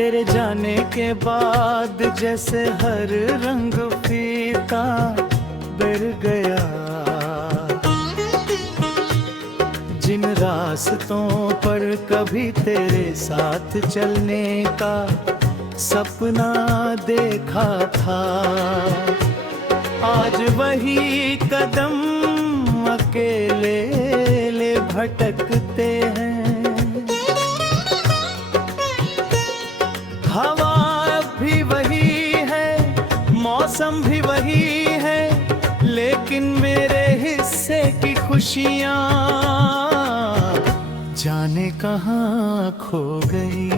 तेरे जाने के बाद जैसे हर रंग फीका बिर गया। जिन रास्तों पर कभी तेरे साथ चलने का सपना देखा था, आज वही कदम अकेले ले भटकते हैं। हवा भी वही है, मौसम भी वही है, लेकिन मेरे हिस्से की खुशियाँ जाने कहाँ खो गई।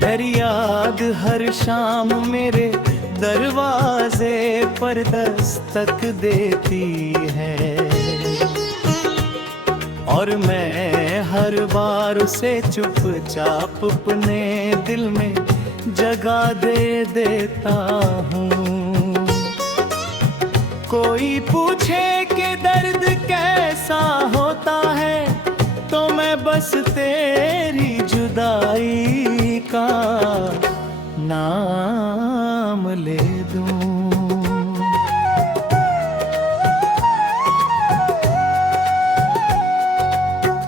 तेरी याद हर शाम मेरे दरवाजे पर दस्तक देती है, और मैं हर बार उसे चुपचाप अपने दिल में जगह दे देता हूँ। कोई पूछे कि दर्द कैसा होता है, तो मैं बस तेरी जुदाई का नाम ले दूं।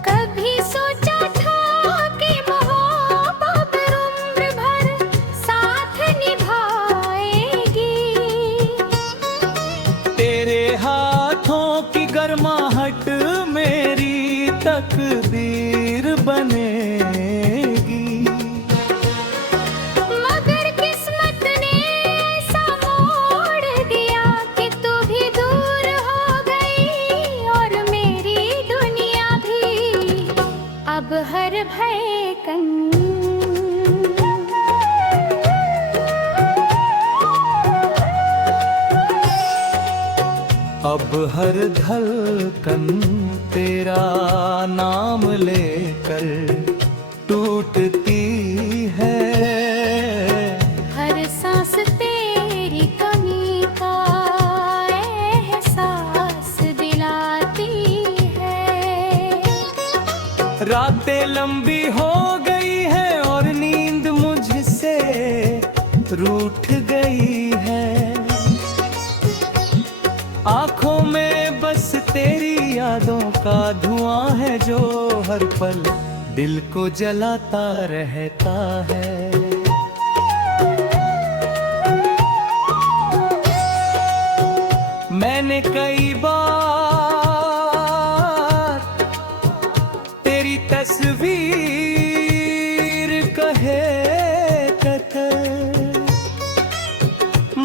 कभी सोचा था कि मोहब्बत उम्र भर साथ निभाएगी। तेरे हाथों की गर्माहट मेरी तकदीर बनेगी। मगर किस्मत ने ऐसा मोड़ दिया कि तू भी दूर हो गई, और मेरी दुनिया भी अब हर भयकन। अब हर धड़कन तेरा नाम लेकर टूटती है। हर सांस तेरी कमी का एहसास दिलाती है। रातें लंबी हो गई है और नींद मुझसे रूठ गई है। आँखों में बस तेरी यादों का धुआं है, जो हर पल दिल को जलाता रहता है। मैंने कई बार तेरी तस्वीर कहे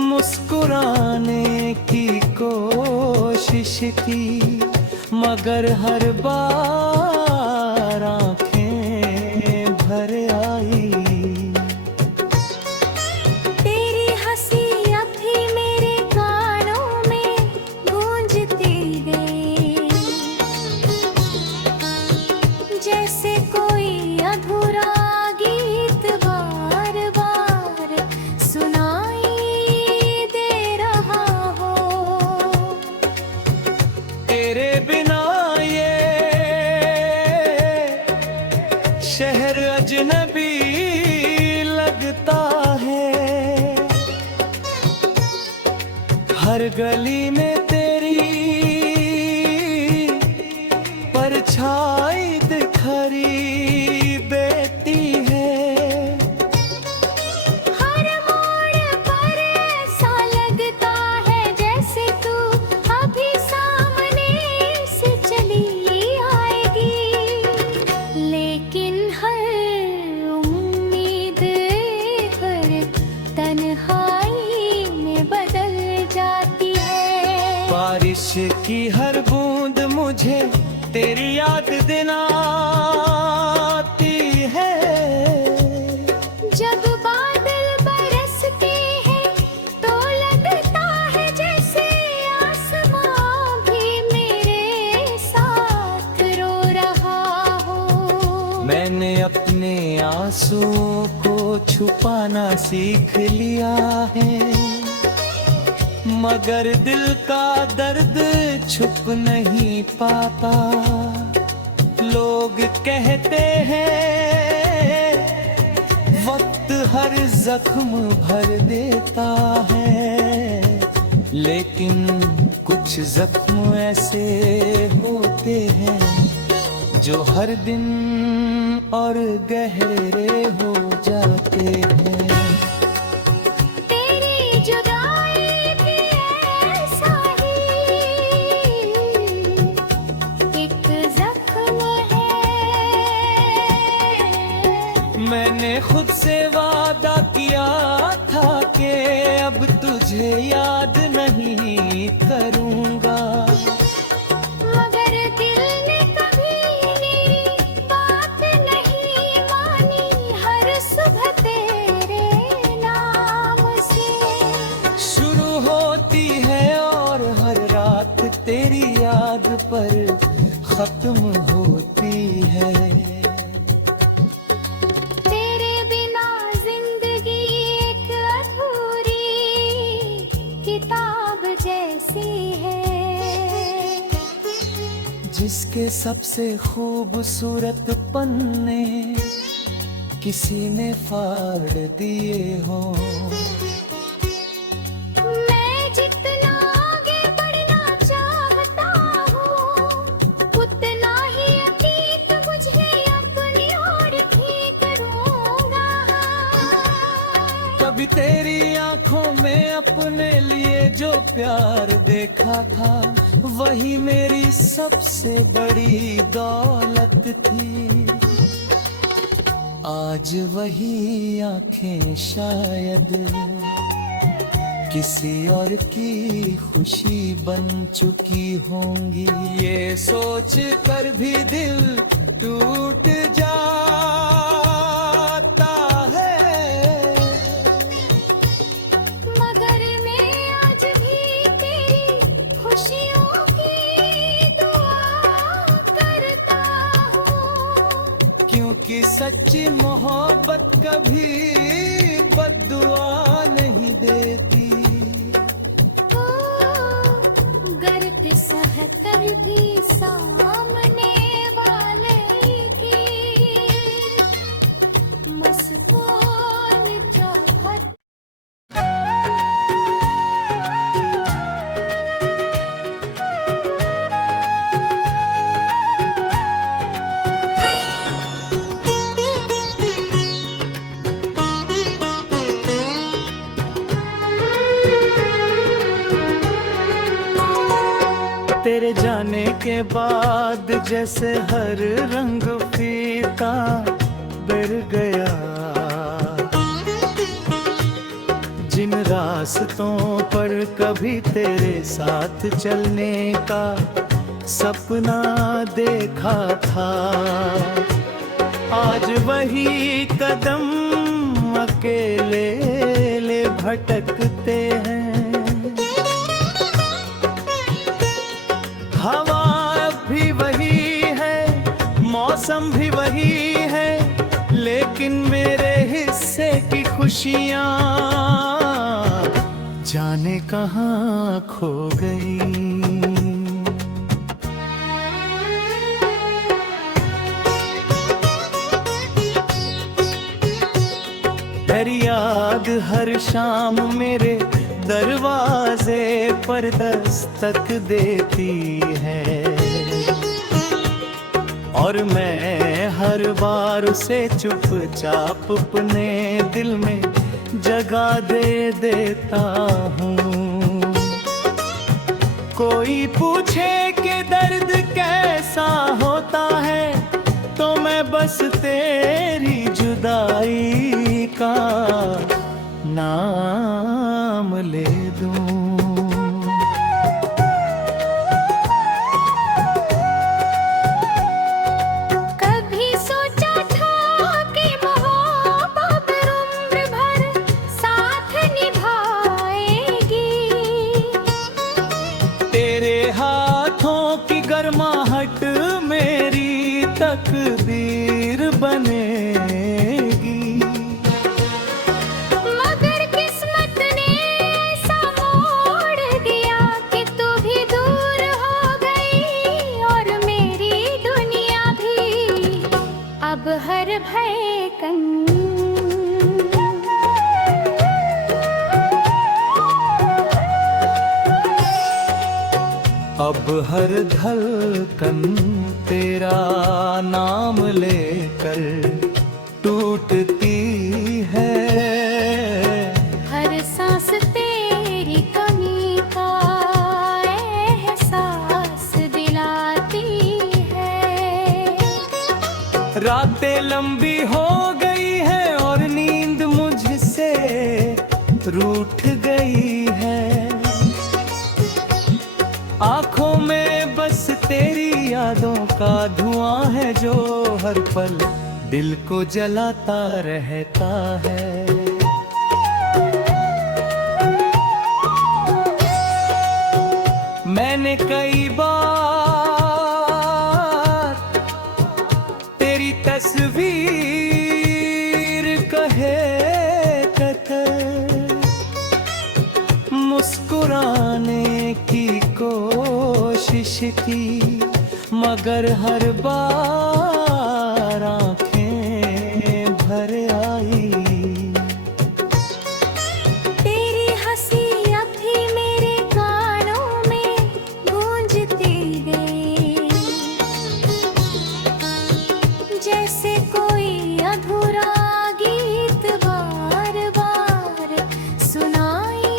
मुस्कुराने की कोशिश की, मगर हर बार आंखें भर आई। तेरी हंसी अब भी मेरे कानों में गूंजती गई, जैसे कोई अधूरा गीत बार बार सुनाई दे रहा हो। तेरे बिना ये शहर अजनबी लगता है। हर गली में तेरी परछाई दिखरी बेटी है। हर मोड़ पर ऐसा लगता है जैसे तू अभी सामने से चली आएगी, लेकिन हर उम्मीद हर तन्हाई में बदल जाती है। बारिश की हर बूंद मुझे तेरी याद दिलाती है। जब बादल बरसते हैं तो लगता है जैसे आसमां भी मेरे साथ रो रहा हो। मैंने अपने आंसुओं को छुपाना सीख लिया है। मगर दिल का दर्द छुप नहीं पाता। लोग कहते हैं वक्त हर जख्म भर देता है, लेकिन कुछ जख्म ऐसे होते हैं जो हर दिन और गहरे हो जाते हैं। तेरी जुदाई भी ऐसा ही एक जख्म है। मैंने खुद से वादा किया था कि अब तुझे याद नहीं करूँगा, मगर दिल ने कभी मेरी बात नहीं मानी। हर सुबह तेरे नाम से शुरू होती है और हर रात तेरी याद पर खत्म होती है। तेरे बिना जिंदगी एक अधूरी किताब जैसी है, जिसके सबसे खूबसूरत पन्ने किसी ने फाड़ दिए हों। मैं जितना आगे बढ़ना चाहता हूँ, उतना ही अतीत मुझे अपनी ओर खींच लूंगा। कभी तेरी आंखों में अपने लिए जो प्यार देखा था, वही मेरी सबसे बड़ी दौलत थी। आज वही आंखें शायद किसी और की खुशी बन चुकी होंगी। ये सोच कर भी दिल टूट जाता है, मगर मैं आज भी तेरी खुशियों की दुआ करता हूँ। क्योंकि सच्ची मोहब्बत कभी बद्दुआ नहीं देती। ओ, गर्द सहकर भी सामने वाले की मस्कान चाहत। तेरे जाने के बाद जैसे हर रंग फीका बिर गया, जिन रास्तों पर कभी तेरे साथ चलने का सपना देखा था, आज वही कदम अकेले ले भटकते हैं। हवा भी वही है, मौसम भी वही है, लेकिन मेरे हिस्से की खुशियाँ जाने कहाँ खो गई। तेरी याद हर शाम मेरे दरवाजे पर दस्तक देती है, और मैं हर बार उसे चुपचाप अपने दिल में जगह दे देता हूँ। कोई पूछे कि दर्द कैसा होता है, तो मैं बस तेरी जुदाई का नाम ले दूं। कभी सोचा था कि मोहब्बत उम्र भर साथ निभाएगी, तेरे हाथों की गर्माहट मेरी तकदीर बनेगी। मगर किस्मत ने ऐसा मोड़ अब हर धड़कन तेरा नाम लेकर टूटती है। हर सांस तेरी कमी का एहसास दिलाती है। रातें लंबी हो गई है और नींद मुझसे रूठ गई है। आंखों में बस तेरी यादों का धुआं है जो हर पल दिल को जलाता रहता है। मैंने कई बार तेरी तस्वीर कहे कहकर मुस्कुराने की कोशिश की, मगर हर बार आंखें भर आई। तेरी हंसी अब भी मेरे कानों में गूंजती गई, जैसे कोई अधूरा गीत बार बार सुनाई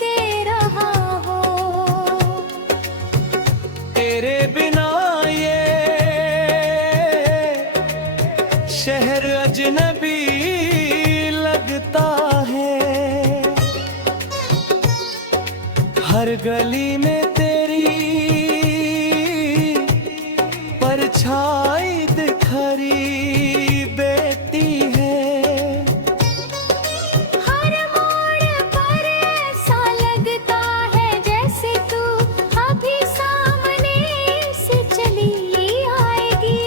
दे रहा हो। तेरे बिना ये शहर अजनबी लगता है। हर गली में तेरी परछाई दिखरी बेटी है। हर मोड़ पर ऐसा लगता है जैसे तू अभी सामने से चली आएगी,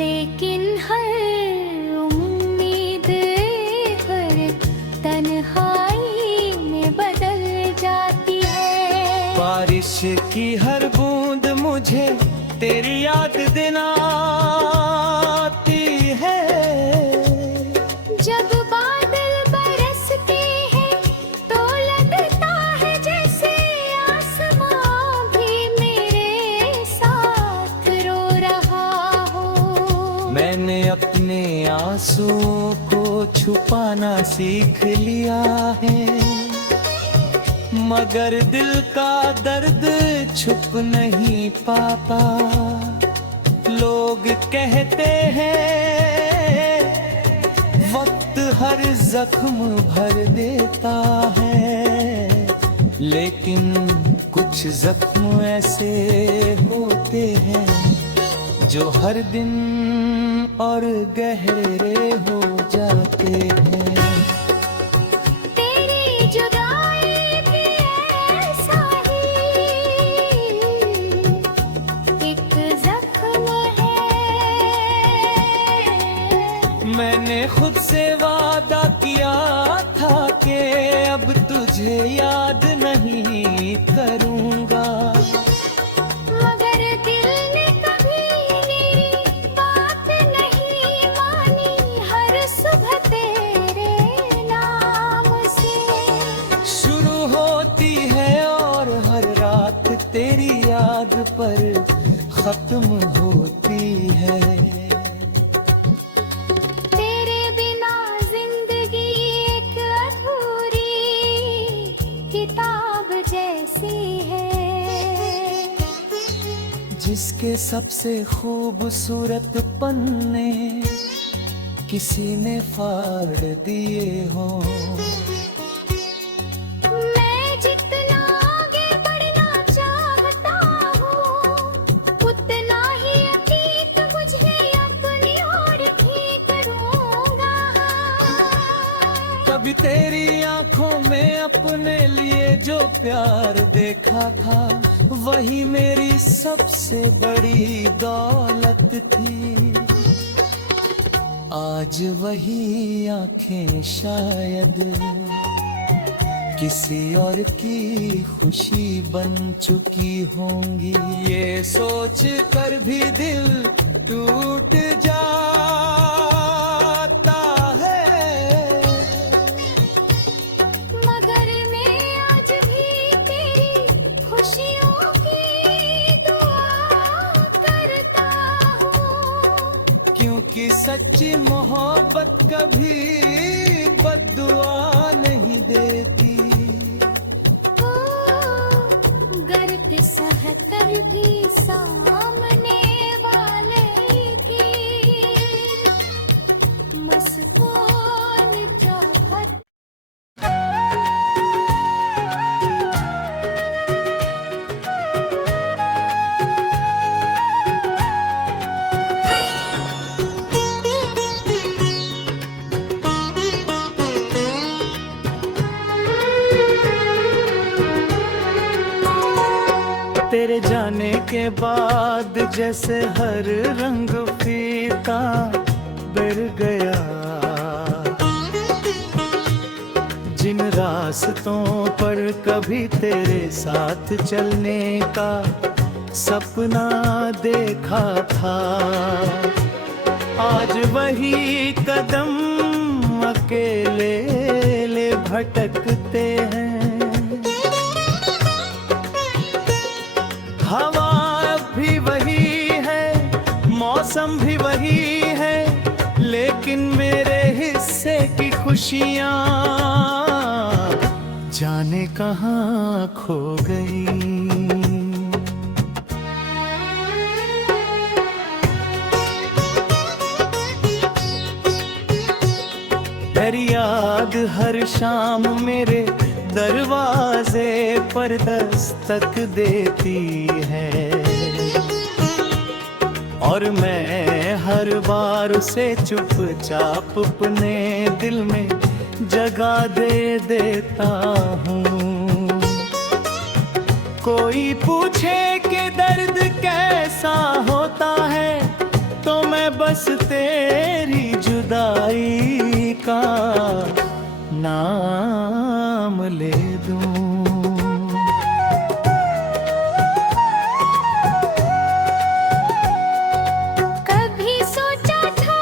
लेकिन हर उम्मीद हर तन्हाई में बदल जाती है। बारिश की हर बूंद मुझे तेरी याद दिलाती है। जब बादल बरसते हैं तो लगता है जैसे आसमां भी मेरे साथ रो रहा हो। मैंने अपने आंसुओं को छुपाना सीख लिया है, मगर दिल का दर्द छुप नहीं पाता। लोग कहते हैं वक्त हर जख्म भर देता है, लेकिन कुछ जख्म ऐसे होते हैं जो हर दिन और गहरे हो जाते हैं। तेरी जुदाई भी ऐसा ही एक जख्म है। मैंने खुद से वादा किया था कि अब तुझे याद नहीं करूंगा, मगर दिल ने कभी मेरी बात नहीं मानी। हर सुबह तेरे नाम से शुरू होती है और हर रात तेरी याद पर खत्म होती है। तेरे बिना जिंदगी एक अधूरी किताब जैसी है, जिसके सबसे खूबसूरत पन्ने किसी ने फाड़ दिए हों। मैं जितना आगे बढ़ना चाहता हूँ उतना ही अतीत मुझे अपनी ओर भी करूँगा। कभी तेरी आंखों में अपने लिए जो प्यार देखा था वही मेरी सबसे बड़ी दौलत थी। आज वही आंखें शायद किसी और की खुशी बन चुकी होंगी। ये सोच कर भी दिल टूट जाता है, मगर मैं आज भी तेरी खुशियों सच्ची मोहब्बत कभी बद्दुआ नहीं देती। ओ, गर्द सहकर भी सामने वाले की मस्तान चाहत। तेरे जाने के बाद जैसे हर रंग फीका बिर गया, जिन रास्तों पर कभी तेरे साथ चलने का सपना देखा था, आज वही कदम अकेले ले भटकते हैं। हवा भी वही है, मौसम भी वही है, लेकिन मेरे हिस्से की खुशियाँ जाने कहाँ खो गई। तेरी याद हर शाम मेरे दरवाजे पर दस्तक देती है, और मैं हर बार उसे चुपचाप अपने दिल में जगह दे देता हूँ। कोई पूछे कि दर्द कैसा होता है, तो मैं बस तेरी जुदाई का नाम ले दूं। कभी सोचा था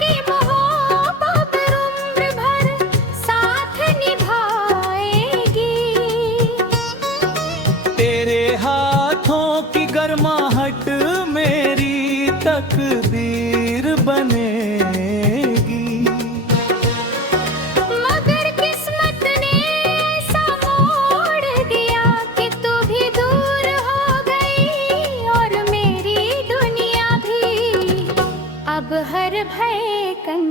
कि मोहब्बत उम्र भर साथ निभाएगी, तेरे हाथों की गर्माहट मेरी तकदीर बनेगी। मगर किस्मत ने ऐसा मोड़ दिया कि तू भी दूर हो गई, और मेरी दुनिया भी अब हर भयकन।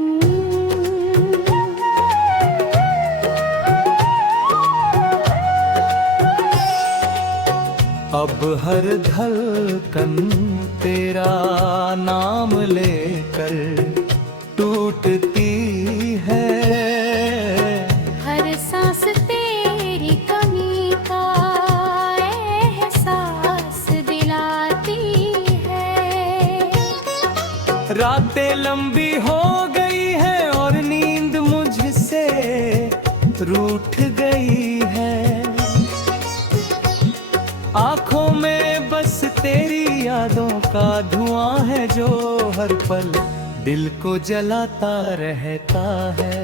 अब हर धड़कन तेरा नाम लेकर टूटती है, हर सांस तेरी कमी का एहसास दिलाती है। रातें लंबी हो गई है और नींद मुझसे रूठ गई है, आँखों में बस तेरी यादों का धुआं है जो हर पल दिल को जलाता रहता है।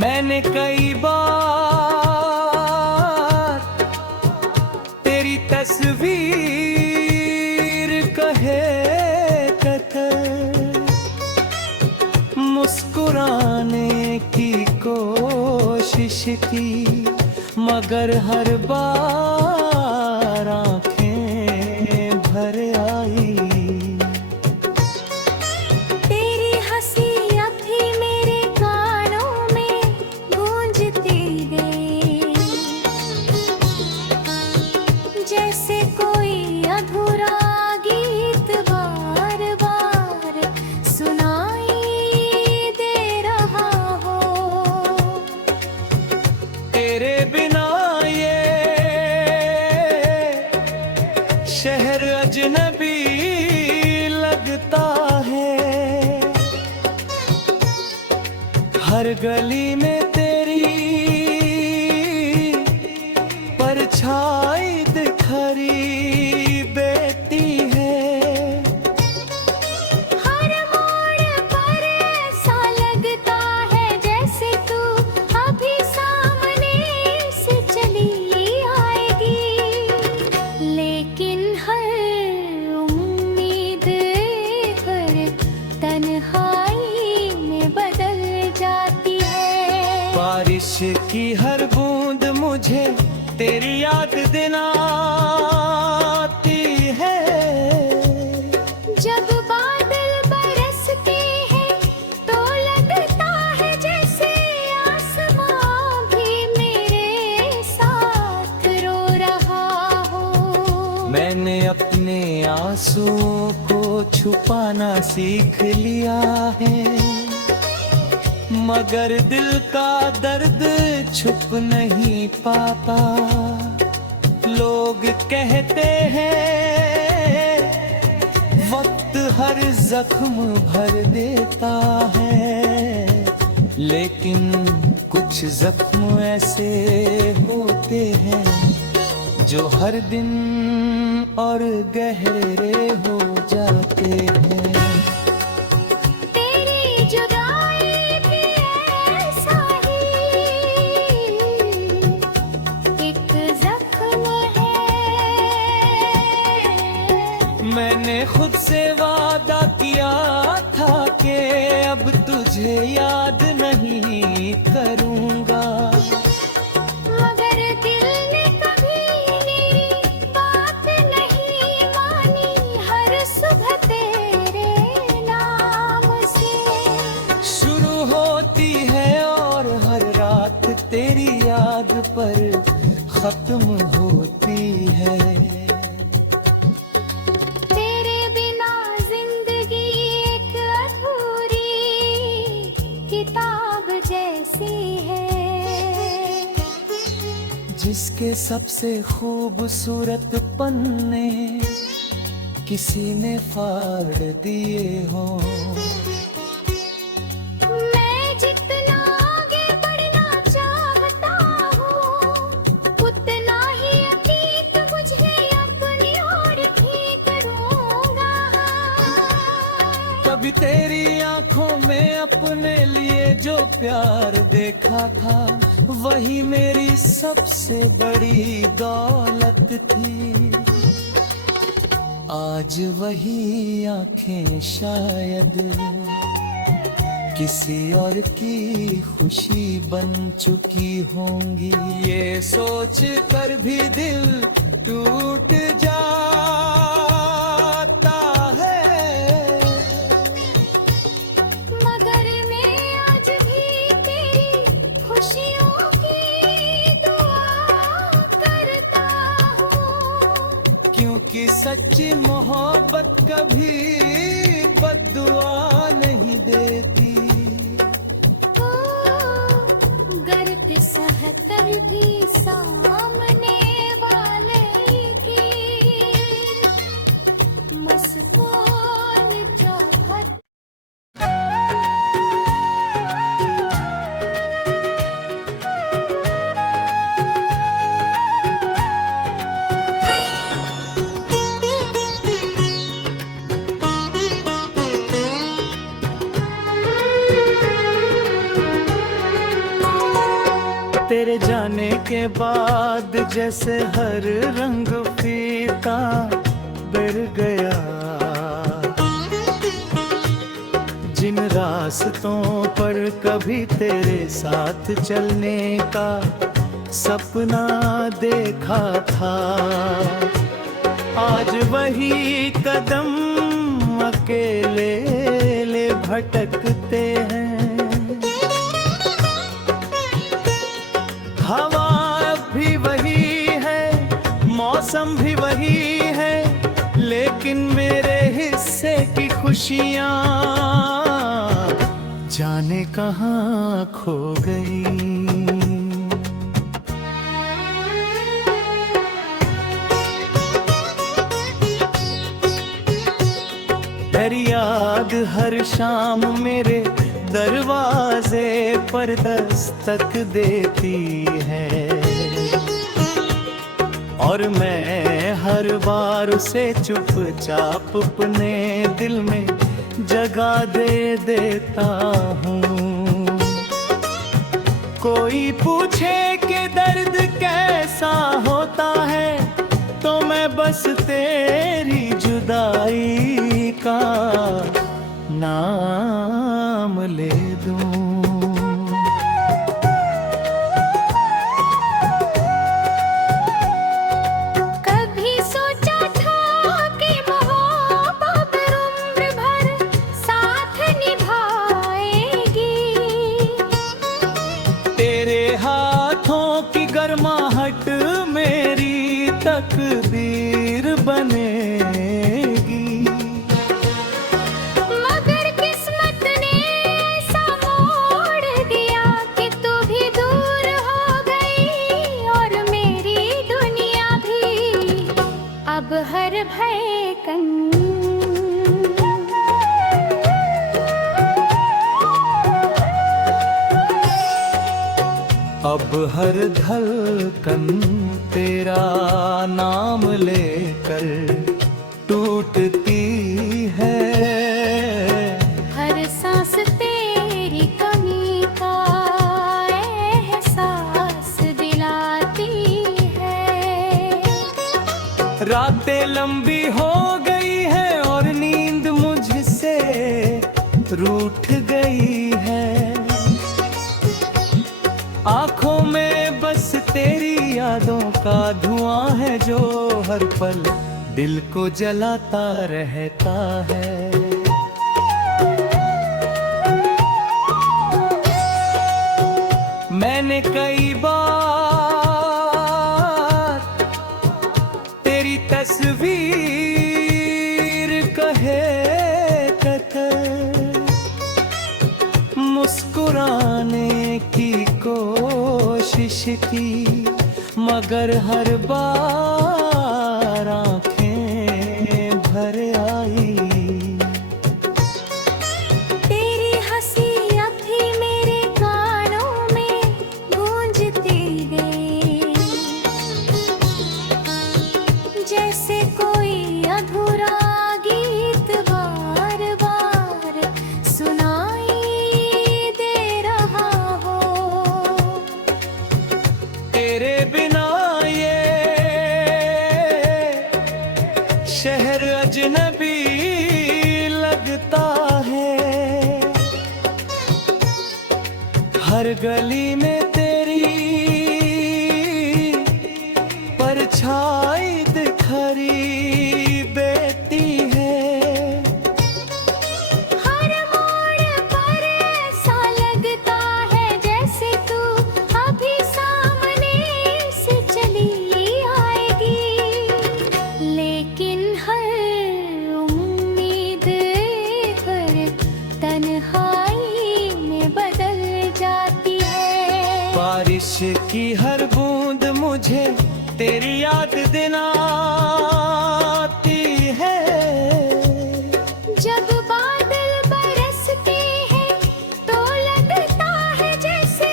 मैंने कई बार तेरी तस्वीर कहे मुस्कुराने की कोशिश की, मगर हर बार आंखें भर आई। तेरी हंसी अब भी मेरे कानों में गूंजती गई, जैसे कोई अधूरा गीत बार बार सुनाई दे रहा हो। तेरे बिना ये शहर अजनबी लगता है, हर गली में तेरी परछाई दिखरी बेटी है। हर मोड़ पर ऐसा लगता है जैसे तू अभी सामने से चली आएगी, लेकिन बारिश की हर बूंद मुझे तेरी याद दिलाती है। जब बादल बरसते हैं तो लगता है जैसे आसमां भी मेरे साथ रो रहा हो। मैंने अपने आंसुओं को छुपाना सीख लिया है, मगर दिल का दर्द छुप नहीं पाता। लोग कहते हैं वक्त हर जख्म भर देता है, लेकिन कुछ जख्म ऐसे होते हैं जो हर दिन और गहरे हो जाते हैं। तेरी जुदाई भी ऐसा ही एक जख्म है। मैंने खुद से वादा किया था कि अब तुझे याद नहीं करूंगा, मगर दिल ने कभी मेरी बात नहीं मानी। हर सुबह तेरे नाम से शुरू होती है और हर रात तेरी याद पर खत्म होती है। तेरे बिना जिंदगी एक अधूरी किताब जैसी है। जिसके सबसे खूबसूरत पन्ने किसी ने फाड़ दिए हों। मैं जितना आगे बढ़ना चाहता हूँ उतना ही अतीत मुझे अपनी ओर खींच लूंगा। कभी तेरी आंखों में अपने लिए जो प्यार देखा था, वही मेरी सबसे बड़ी दौलत थी। आज वही आंखें शायद किसी और की खुशी बन चुकी होंगी। ये सोच कर भी दिल टूट जाता है, मगर मैं आज भी तेरी खुशियों की दुआ करता हूँ। क्योंकि सच्ची मोहब्बत कभी बद्दुआ नहीं देती। ओ, गर्द सहकर भी सामने वाले की मस्तान चाहत। तेरे जाने के बाद जैसे हर रंग फीका बिर गया। जिन रास्तों पर कभी तेरे साथ चलने का सपना देखा था, आज वही कदम अकेले ले भटकते हैं। हवा भी वही है, मौसम भी वही है, लेकिन मेरे हिस्से की खुशियाँ जाने कहाँ खो गई। तेरी याद हर शाम मेरे दरवाजे पर दस्तक देती है, और मैं हर बार उसे चुपचाप अपने दिल में जगह दे देता हूँ। कोई पूछे कि दर्द कैसा होता है, तो मैं बस तेरी जुदाई का नाम ले दूं। अब हर धड़कन तेरा नाम लेकर टूटती है। हर सांस तेरी कमी का एहसास दिलाती है। रातें लंबी हो गई है और नींद मुझसे रूठ गई है। आंखों में बस तेरी यादों का धुआं है जो हर पल दिल को जलाता रहता है। मैंने कई बार तेरी तस्वीर कहे कर मुस्कुराने की कोशिश की, मगर हर बार आंखें भर आई। तेरी हंसी अब भी मेरे कानों में गूंजती गई, जैसे कोई अधूरा गीत बार बार सुनाई दे रहा हो। तेरे बिना ये शहर अजनबी लगता है। हर गली में तेरी परछाई दिखरी बेटी है। हर मोड़ पर ऐसा लगता है जैसे तू अभी सामने से चली आएगी, लेकिन हर उम्मीद हर तन्हाई में बदल जाती है। बारिश की हर बूंद मुझे तेरी याद दिलाती है। जब बादल बरसते हैं तो लगता है जैसे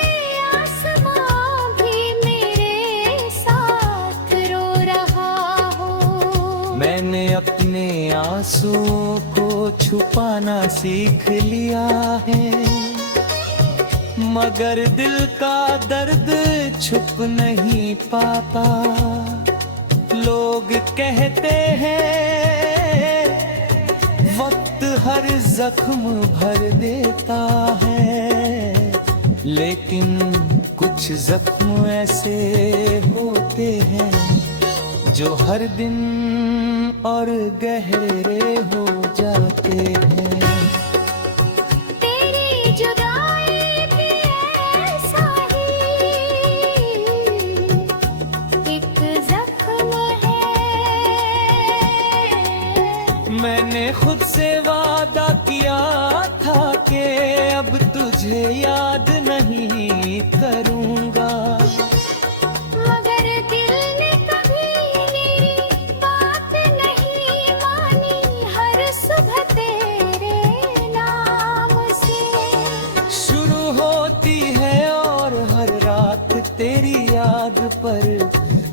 आसमां भी मेरे साथ रो रहा हो। मैंने अपने आंसुओं को छुपाना सीख लिया है, मगर दिल का दर्द छुप नहीं पाता। लोग कहते हैं वक्त हर जख्म भर देता है, लेकिन कुछ जख्म ऐसे होते हैं जो हर दिन और गहरे हो जाते हैं। तेरी जुदाई भी ऐसा ही एक जख्म है। मैंने खुद से वादा किया था कि अब तुझे याद नहीं करूंगा, मगर दिल ने कभी मेरी बात नहीं मानी। हर सुबह तेरे नाम से शुरू होती है और हर रात तेरी याद पर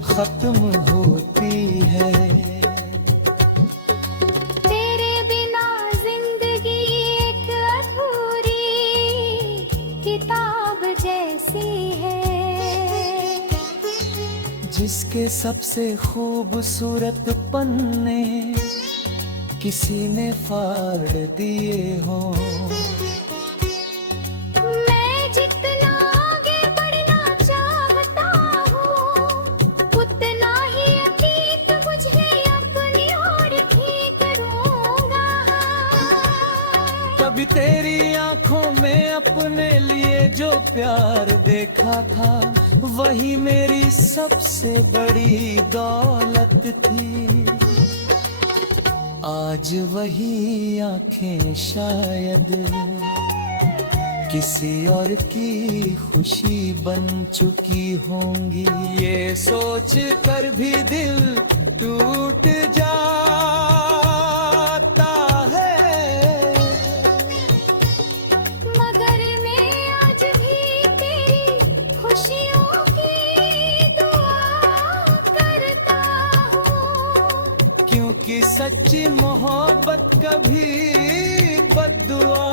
खत्म होती है। तेरे बिना जिंदगी एक अधूरी किताब जैसी है, जिसके सबसे खूबसूरत पन्ने किसी ने फाड़ दिए हों। मैं जितना आगे बढ़ना चाहता हूँ उतना ही अतीत मुझे अपनी ओर खींचूंगा। कभी तेरी आंखों में अपने लिए जो प्यार देखा था वही मेरी सबसे बड़ी दौलत थी। आज वही आंखें शायद किसी और की खुशी बन चुकी होंगी। ये सोच कर भी दिल टूट जाता है, मगर मैं आज भी तेरी खुशियों सच्ची मोहब्बत कभी बद्दुआ